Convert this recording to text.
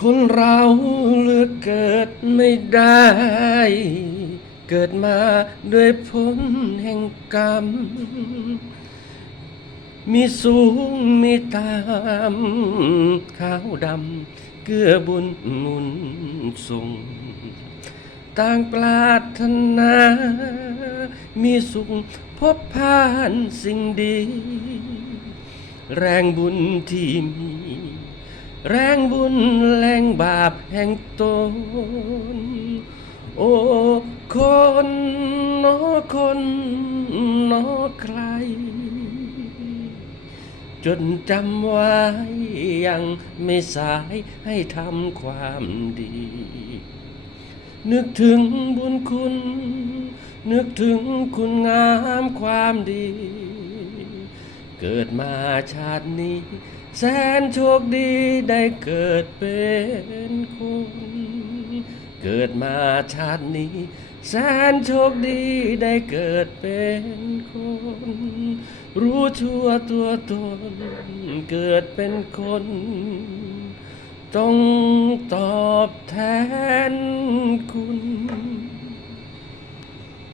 คนเราเลือกเกิดไม่ได้ เกิดมาด้วยผลแห่งกรรม มีสูงมีตามขาวดำ เกื้อบุญหนุนส่งต่างปรารถนา มีสุขพบผ่านสิ่งดี แรงบุญที่มี แรงบุญแรงบาปแห่งตน โอ้คนนอคนนอใครจดจำไว้ยังไม่สายให้ทำความดี นึกถึงบุญคุณ นึกถึงคุณงามความดี เกิดมาชาตินี้ แสนโชคดีได้เกิดเป็นคน เกิดมาชาตินี้ แสนโชคดีได้เกิดเป็นคน รู้ชั่วตัวตน เกิดเป็นคน ต้องตอบแทน